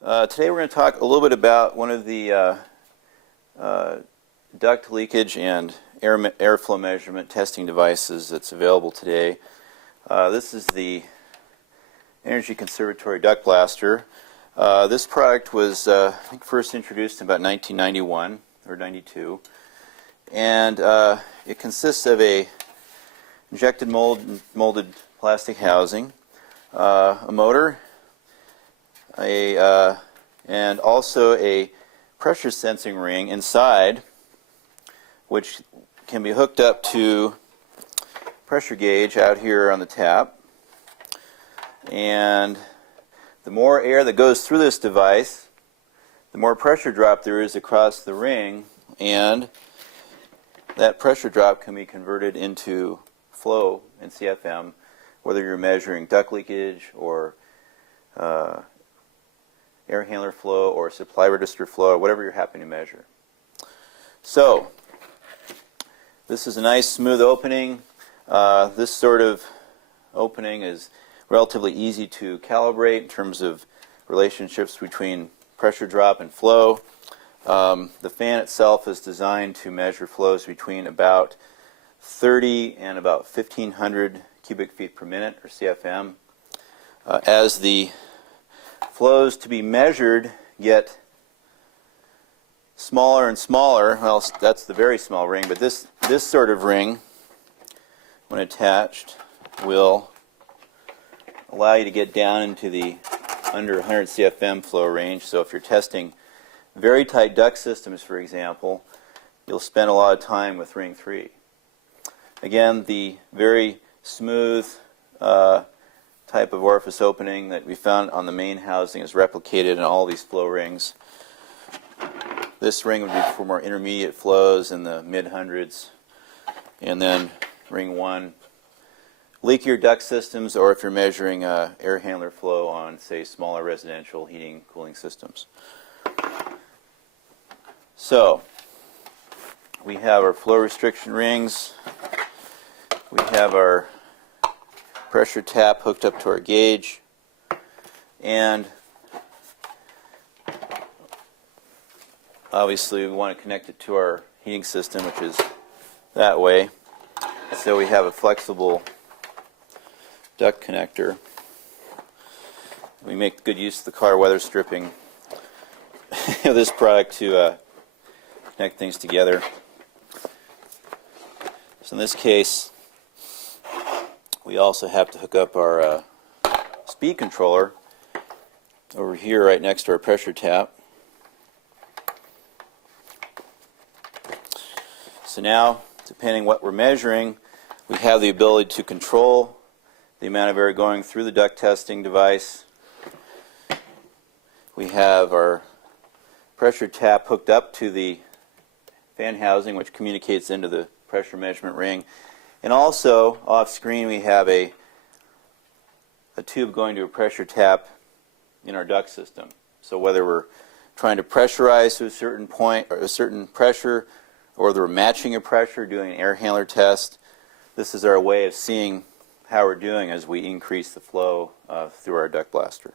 Today we're going to talk a little bit about one of the duct leakage and airflow measurement testing devices that's available today. This is the Energy Conservatory Duct Blaster. This product was I think first introduced in about 1991 or 92, and it consists of a injected molded plastic housing, a motor, and also a pressure sensing ring inside, which can be hooked up to pressure gauge out here on the tap. And the more air that goes through this device, the more pressure drop there is across the ring, and that pressure drop can be converted into flow in CFM, whether you're measuring duct leakage or air handler flow or supply register flow, or whatever you're happening to measure. So this is a nice smooth opening. This sort of opening is relatively easy to calibrate in terms of relationships between pressure drop and flow. The fan itself is designed to measure flows between about 30 and about 1,500 cubic feet per minute, or CFM. As the flows to be measured get smaller and smaller, well, that's the very small ring, but this sort of ring, when attached, will allow you to get down into the under 100 CFM flow range. So if you're testing very tight duct systems, for example, you'll spend a lot of time with ring 3. Again, the very smooth type of orifice opening that we found on the main housing is replicated in all these flow rings. This ring would be for more intermediate flows in the mid-hundreds, and then ring 1, leakier duct systems, or if you're measuring air handler flow on, say, smaller residential heating cooling systems. So we have our flow restriction rings. We have our pressure tap hooked up to our gauge, and obviously we want to connect it to our heating system, which is that way. So we have a flexible duct connector. We make good use of the car weather stripping of this product to connect things together. So in this case, we also have to hook up our speed controller over here right next to our pressure tap. So now, depending what we're measuring, we have the ability to control the amount of air going through the duct testing device. We have our pressure tap hooked up to the fan housing, which communicates into the pressure measurement ring. And also, off screen, we have a tube going to a pressure tap in our duct system. So whether we're trying to pressurize to a certain point or a certain pressure, or whether we're matching a pressure, doing an air handler test, this is our way of seeing how we're doing as we increase the flow through our duct blaster.